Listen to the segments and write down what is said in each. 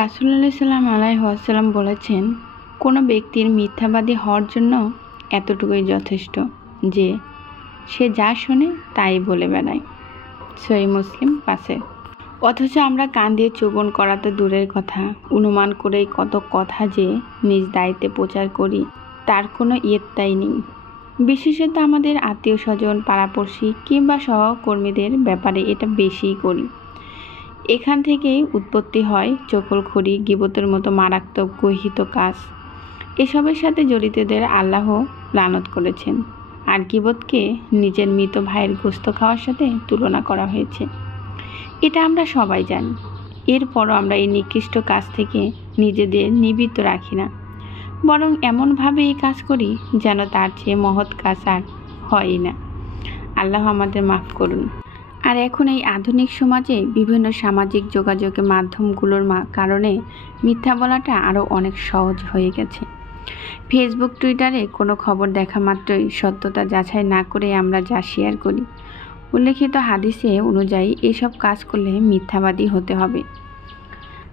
রাসূলুল্লাহ সাল্লাল্লাহু আলাইহি ওয়াসাল্লাম বলেছেন, কোনো ব্যক্তির মিথ্যাবাদী হওয়ার জন্য এতটুকুই যথেষ্ট যে সে যা শোনে তাই বলে বেড়ায়। সহিহ মুসলিম 5। অথচ আমরা কান দিয়ে চুবন করা তো দূরের কথা, অনুমান করেই কত কথা যে নিজ দায়িত্বে প্রচার করি তার কোনো ইয়ত্তাই নেই। বিশেষত আমাদের আত্মীয় স্বজন, পাড়াপড়শি কিংবা সহকর্মীদের ব্যাপারে এটা বেশিই করি। এখান থেকেই উৎপত্তি হয় চকলখড়ি, গীবতের মতো মারাত্মক গর্হিত কাজ। এসবের সাথে জড়িতদের আল্লাহ লানত করেছেন, আর গীবতকে নিজের মৃত ভাইয়ের গোশত খাওয়ার সাথে তুলনা করা হয়েছে। এটা আমরা সবাই জানি। এরপরও আমরা এই নিকৃষ্ট কাজ থেকে নিজেদের নিবৃত্ত রাখি না, বরং এমনভাবে এই কাজ করি যেন তার চেয়ে মহৎ কাজ আর হয়ই না। আল্লাহ আমাদের মাফ করুন। আর এখন এই আধুনিক সমাজে বিভিন্ন সামাজিক যোগাযোগের মাধ্যমগুলোর কারণে মিথ্যা বলাটা আরও অনেক সহজ হয়ে গেছে। ফেসবুক, টুইটারে কোনো খবর দেখা মাত্রই সত্যতা যাচাই না করে আমরা যা শেয়ার করি। উল্লেখিত হাদিসে অনুযায়ী এসব কাজ করলে মিথ্যাবাদী হতে হবে।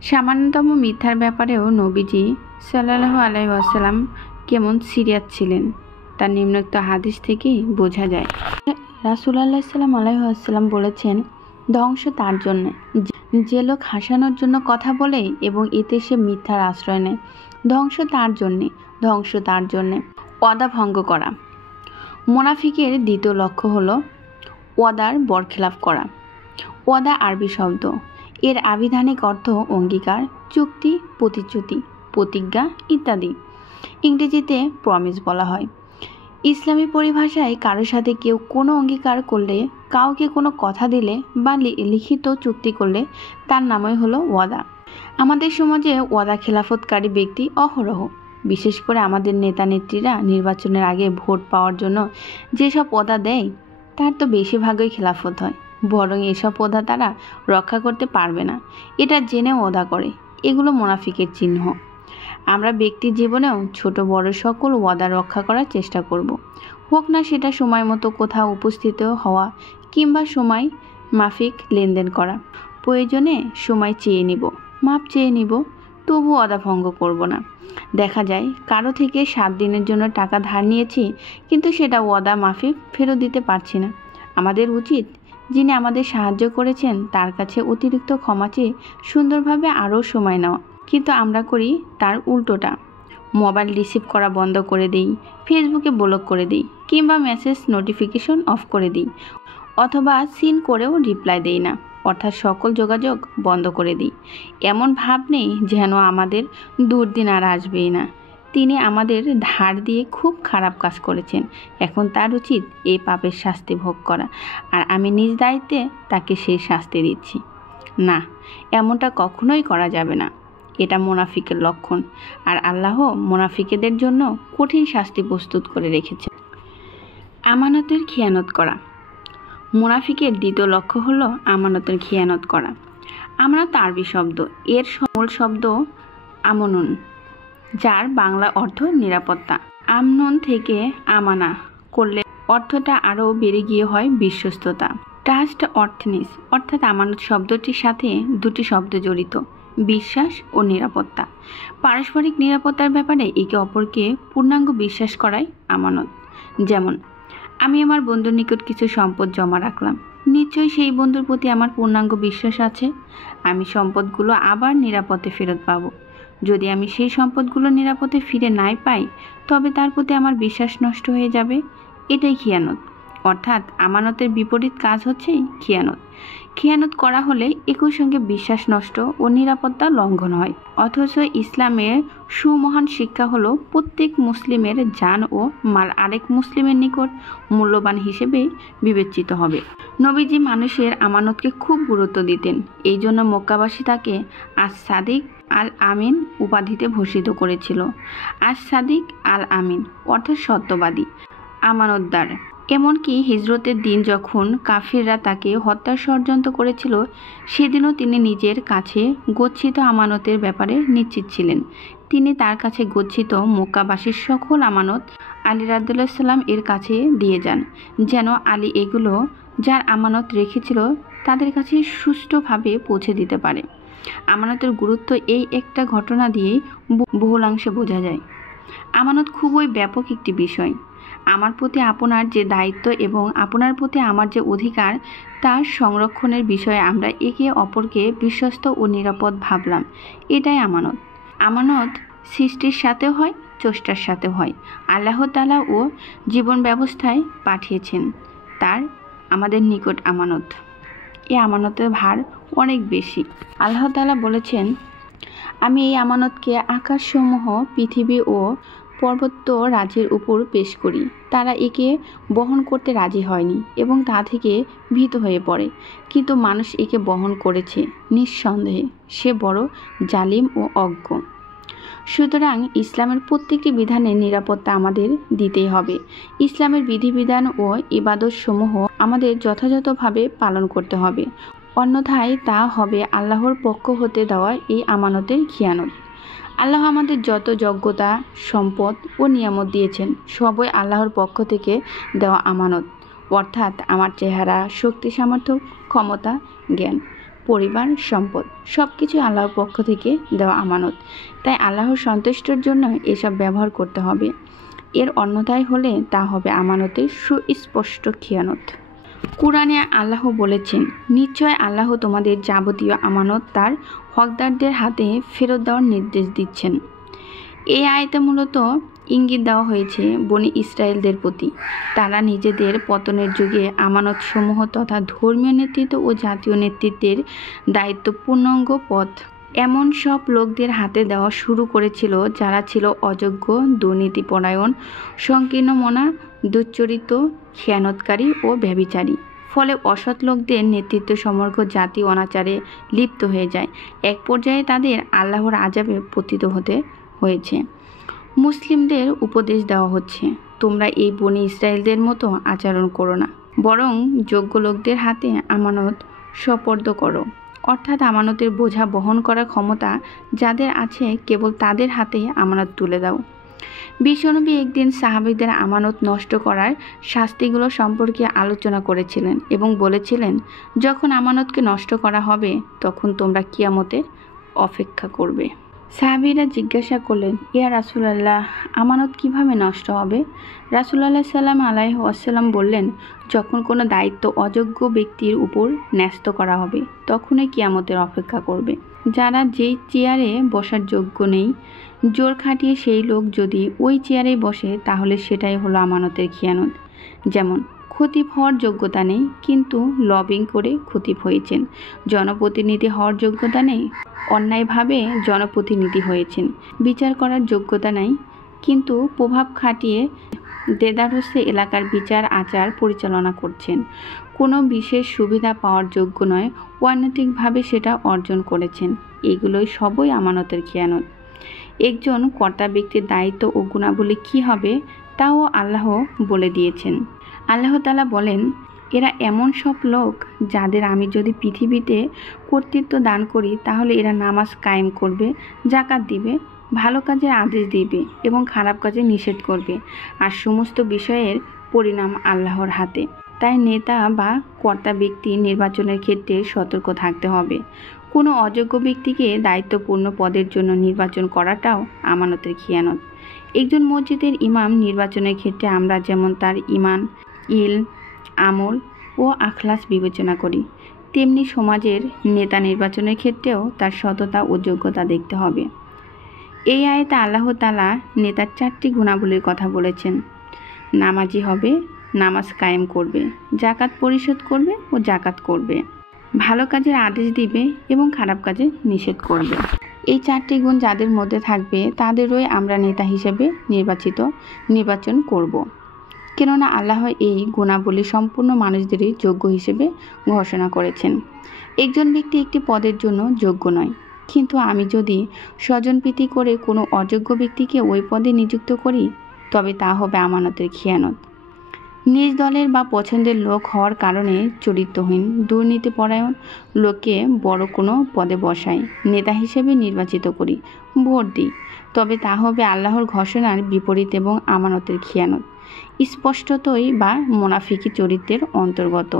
সামান্যতম মিথ্যার ব্যাপারেও নবীজি সাল্লাল্লাহু আলাইহি ওয়াসাল্লাম কেমন সিরিয়াস ছিলেন তা নিম্নোক্ত হাদিস থেকেই বোঝা যায়। রাসূলুল্লাহ সাল্লাল্লাহু আলাইহি ওয়াসাল্লাম বলেছেন, ধ্বংস তার জন্য যে লোক হাসানোর জন্য কথা বলে এবং এতে সে মিথ্যার আশ্রয় নেয়। ধ্বংস তার জন্যে। ওয়াদা ভঙ্গ করা। মুনাফিকের দ্বিতীয় লক্ষ্য হলো ওয়াদার বরখিলাফ করা। ওয়াদা আরবি শব্দ, এর আবিধানিক অর্থ অঙ্গীকার, চুক্তি, প্রতিশ্রুতি, প্রতিজ্ঞা ইত্যাদি। ইংরেজিতে প্রমিস বলা হয়। ইসলামী পরিভাষায় কারোর সাথে কেউ কোনো অঙ্গীকার করলে, কাউকে কোনো কথা দিলে বা লিখিত চুক্তি করলে তার নামই হলো ওয়াদা। আমাদের সমাজে ওয়াদা খেলাফতকারী ব্যক্তি অহরহ। বিশেষ করে আমাদের নেতা নেত্রীরা নির্বাচনের আগে ভোট পাওয়ার জন্য যেসব ওয়াদা দেয় তার তো বেশিরভাগই খেলাফত হয়, বরং এসব ওয়াদা তারা রক্ষা করতে পারবে না এটা জেনে ওয়াদা করে। এগুলো মুনাফিকের চিহ্ন। আমরা ব্যক্তির জীবনেও ছোট বড় সকল ওয়াদা রক্ষা করার চেষ্টা করব, হোক না সেটা সময় মতো কোথাও উপস্থিত হওয়া কিংবা সময় মাফিক লেনদেন করা। প্রয়োজনে সময় চেয়ে নিব, মাপ চেয়ে নিব, তবু ওয়াদা ভঙ্গ করব না। দেখা যায় কারো থেকে 7 দিনের জন্য টাকা ধার নিয়েছি, কিন্তু সেটা ওয়াদা মাফিক ফেরত দিতে পারছি না। আমাদের উচিত যিনি আমাদের সাহায্য করেছেন তার কাছে অতিরিক্ত ক্ষমা চেয়ে সুন্দরভাবে আরও সময় নেওয়া। কিন্তু আমরা করি তার উল্টোটা। মোবাইল রিসিভ করা বন্ধ করে দিই, ফেসবুকে ব্লক করে দিই, কিংবা মেসেজ নোটিফিকেশন অফ করে দিই, অথবা সিন করেও রিপ্লাই দেই না, অর্থাৎ সকল যোগাযোগ বন্ধ করে দিই। এমন ভাব নেই যেন আমাদের দুর্দিন আর আসবেই না। তিনি আমাদের ধার দিয়ে খুব খারাপ কাজ করেছেন, এখন তার উচিত এই পাপের শাস্তি ভোগ করা, আর আমি নিজ দায়িত্বে তাকে সেই শাস্তি দিচ্ছি। না, এমনটা কখনোই করা যাবে না। এটা মুনাফিকের লক্ষণ, আর আল্লাহ মুনাফিকেদের জন্য কঠিন শাস্তি প্রস্তুত করে রেখেছে। আমানতের খিয়ানত করা। মুনাফিকের দ্বিতীয় লক্ষ্য হলো আমানতের খিয়ানত করা। আমানত আরবি শব্দ, এর মূল শব্দ আমনুন, যার বাংলা অর্থ নিরাপত্তা। আমনুন থেকে আমানা করলে অর্থটা আরও বেড়ে গিয়ে হয় বিশ্বস্ততা। ট্রাস্ট অর্থনিস, অর্থাৎ আমানত শব্দটির সাথে দুটি শব্দ জড়িত, বিশ্বাস ও নিরাপত্তা। পারস্পরিক নিরাপত্তার ব্যাপারে একে অপরকে পূর্ণাঙ্গ বিশ্বাস করাই আমানত। যেমন, আমি আমার বন্ধুর নিকট কিছু সম্পদ জমা রাখলাম, নিশ্চয়ই সেই বন্ধুর প্রতি আমার পূর্ণাঙ্গ বিশ্বাস আছে আমি সম্পদগুলো আবার নিরাপদে ফেরত পাব। যদি আমি সেই সম্পদগুলো নিরাপদে ফিরে নাই পাই, তবে তার প্রতি আমার বিশ্বাস নষ্ট হয়ে যাবে। এটাই খিয়ানত, অর্থাৎ আমানতের বিপরীত কাজ হচ্ছে খিয়ানত। খিয়ানত করা হলে একই সঙ্গে বিশ্বাস নষ্ট ও নিরাপত্তা লঙ্ঘন হয়। অথচ ইসলামের সুমহান শিক্ষা হলো প্রত্যেক মুসলিমের জান ও মাল আরেক মুসলিমের নিকট মূল্যবান হিসেবে বিবেচিত হবে। নবীজি মানুষের আমানতকে খুব গুরুত্ব দিতেন। এই জন্য মক্কাবাসী তাকে আস-সাদিক আল আমিন উপাধিতে ভূষিত করেছিল। আস-সাদিক আল আমিন অর্থাৎ সত্যবাদী, আমানতদার। এমনকি হিজরতের দিন যখন কাফিররা তাকে হত্যার ষড়যন্ত্র করেছিল, সেদিনও তিনি নিজের কাছে গচ্ছিত আমানতের ব্যাপারে নিশ্চিত ছিলেন। তিনি তার কাছে গচ্ছিত মক্কাবাসীর সকল আমানত আলী রাদিয়াল্লাহু সাল্লাম এর কাছে দিয়ে যান, যেন আলী এগুলো যার আমানত রেখেছিল তাদের কাছে সুষ্ঠুভাবে পৌঁছে দিতে পারে। আমানতের গুরুত্ব এই একটা ঘটনা দিয়েই বহুলাংশে বোঝা যায়। আমানত খুবই ব্যাপক একটি বিষয়। আমার প্রতি আপনার যে দায়িত্ব এবং আপনার প্রতি আমার যে অধিকার, তার সংরক্ষণের বিষয়ে আমরা একে অপরকে বিশ্বস্ত ও নিরাপদ ভাবলাম, এটাই আমানত। আমানত সৃষ্টির সাথেও হয়, স্রষ্টার সাথেও হয়। আল্লাহ তাআলা ও জীবন ব্যবস্থায় পাঠিয়েছেন তার আমাদের নিকট আমানত। এই আমানতের ভার অনেক বেশি। আল্লাহ তাআলা বলেছেন, আমি এই আমানতকে আকাশসমূহ, পৃথিবী ও পর্বত রাজির উপর পেশ করি। তারা একে বহন করতে রাজি হয়নি এবং তা থেকে ভীত হয়ে পড়ে, কিন্তু মানুষ একে বহন করেছে। নিঃসন্দেহে সে বড় জালিম ও অজ্ঞ। সুতরাং ইসলামের প্রত্যেকটি বিধানের নিরাপত্তা আমাদের দিতেই হবে। ইসলামের বিধিবিধান ও ইবাদতসমূহ আমাদের যথাযথভাবে পালন করতে হবে, অন্যথায় তা হবে আল্লাহর পক্ষ হতে দেওয়া এই আমানতের খিয়ানত। আল্লাহ আমাদের যত যোগ্যতা, সম্পদ ও নিয়ামত দিয়েছেন সবই আল্লাহর পক্ষ থেকে দেওয়া আমানত, অর্থাৎ আমার চেহারা, শক্তি, সামর্থ্য, ক্ষমতা, জ্ঞান, পরিবার, সম্পদ সব কিছু আল্লাহর পক্ষ থেকে দেওয়া আমানত। তাই আল্লাহর সন্তুষ্টির জন্য এসব ব্যবহার করতে হবে। এর অন্যথায় হলে তা হবে আমানতের সুস্পষ্ট খিয়ানত। কুরআনে আল্লাহ বলেছেন, নিশ্চয় আল্লাহ তোমাদের যাবতীয় আমানত তার হকদারদের হাতে ফেরত দেওয়ার নির্দেশ দিচ্ছেন। এই আয়াতে মূলত ইঙ্গিত দেওয়া হয়েছে বনি ইসরায়েলদের প্রতি। তারা নিজেদের পতনের যুগে আমানতসমূহ তথা ধর্মীয় নেতৃত্ব ও জাতীয় নেতৃত্বের দায়িত্ব পূর্ণাঙ্গ পথ এমন সব লোকদের হাতে দেওয়া শুরু করেছিল যারা ছিল অযোগ্য, দুর্নীতিপরায়ণ, সংকীর্ণ মনা, দুশ্চরিত্র, খেয়ানতকারী ও ব্যভিচারী। ফলে অসৎ লোকদের নেতৃত্ব সমগ্র জাতি অনাচারে লিপ্ত হয়ে যায়। এক পর্যায়ে তাদের আল্লাহর আযাবে পতিত হতে হয়েছে। মুসলিমদের উপদেশ দেওয়া হচ্ছে, তোমরা এই বনি ইসরায়েলদের মতো আচরণ করো না, বরং যোগ্য লোকদের হাতে আমানত সোপর্দ করো, অর্থাৎ আমানতের বোঝা বহন করার ক্ষমতা যাদের আছে কেবল তাদের হাতেই আমানত তুলে দাও। বিশ্বনবী একদিন সাহাবীদের আমানত নষ্ট করার শাস্তিগুলো সম্পর্কে আলোচনা করেছিলেন এবং বলেছিলেন, যখন আমানতকে নষ্ট করা হবে তখন তোমরা কিয়ামতের অপেক্ষা করবে। সাহাবীরা জিজ্ঞাসা করলেন, ইয়া রাসূলুল্লাহ, আমানত কিভাবে নষ্ট হবে? রাসূলুল্লাহ সাল্লাল্লাহু আলাইহি ওয়াসাল্লাম বললেন, যখন কোনো দায়িত্ব অযোগ্য ব্যক্তির উপর ন্যস্ত করা হবে তখনই কিয়ামতের অপেক্ষা করবে। যারা যেই চেয়ারে বসার যোগ্য নেই, জোর খাটিয়ে সেই লোক যদি ওই চেয়ারে বসে তাহলে সেটাই হলো আমানতের খিয়ানত। যেমন খতিব হওয়ার যোগ্যতা নেই কিন্তু লবিং করে খতিব হয়েছেন, জনপ্রতিনিধি হওয়ার যোগ্যতা নেই, অন্যায়ভাবে জনপ্রতিনিধি হয়েছেন, বিচার করার যোগ্যতা নাই কিন্তু প্রভাব খাটিয়ে দেদারসে এলাকার বিচার আচার পরিচালনা করছেন, কোনো বিশেষ সুবিধা পাওয়ার যোগ্য নয়, অনৈতিকভাবে সেটা অর্জন করেছেন, এগুলোই সবই আমানতের খিয়ানত। একজন কর্তা ব্যক্তির দায়িত্ব ও গুণাবলী কী হবে তাও আল্লাহ বলে দিয়েছেন। আল্লাহ তাআলা বলেন, এরা এমন সব লোক যাদের আমি যদি পৃথিবীতে কর্তৃত্ব দান করি তাহলে এরা নামাজ কায়েম করবে, যাকাত দিবে, ভালো কাজের আদেশ দিবে এবং খারাপ কাজে নিষেধ করবে, আর সমস্ত বিষয়ের পরিণাম আল্লাহর হাতে। তাই নেতা বা কর্তা ব্যক্তি নির্বাচনের ক্ষেত্রে সতর্ক থাকতে হবে। কোনো অযোগ্য ব্যক্তিকে দায়িত্বপূর্ণ পদের জন্য নির্বাচন করাটাও আমানতের খিয়ানত। একজন মসজিদের ইমাম নির্বাচনের ক্ষেত্রে আমরা যেমন তার ঈমান, ইলম, আমল ও আখলাস বিবেচনা করি, তেমনি সমাজের নেতা নির্বাচনের ক্ষেত্রেও তার সততা ও যোগ্যতা দেখতে হবে। এই আয়াতে আল্লাহ তাআলা নেতার 4টি গুণাবলীর কথা বলেছেন। নামাজি হবে, নামাজ কায়েম করবে, যাকাত পরিশোধ করবে ও যাকাত করবে, ভালো কাজের আদেশ দিবে এবং খারাপ কাজে নিষেধ করবে। এই 4টি গুণ যাদের মধ্যে থাকবে তাদেরই আমরা নেতা হিসেবে নির্বাচন করব। কেননা আল্লাহ এই গুণাবলী সম্পূর্ণ মানুষদেরই যোগ্য হিসেবে ঘোষণা করেছেন। একজন ব্যক্তি একটি পদের জন্য যোগ্য নয়, কিন্তু আমি যদি স্বজনপ্রীতি করে কোনো অযোগ্য ব্যক্তিকে ওই পদে নিযুক্ত করি তবে তা হবে আমানতের খিয়ানত। নিজ দলের বা পছন্দের লোক হওয়ার কারণে চরিত্রহীন, দুর্নীতিপরায়ণ লোককে বড় কোনো পদে বসাই, নেতা হিসেবে নির্বাচিত করি, ভোট দিই, তবে তা হবে আল্লাহর ঘোষণার বিপরীত এবং আমানতের খিয়ানত, স্পষ্টতই বা মুনাফিকি চরিত্রের অন্তর্গত।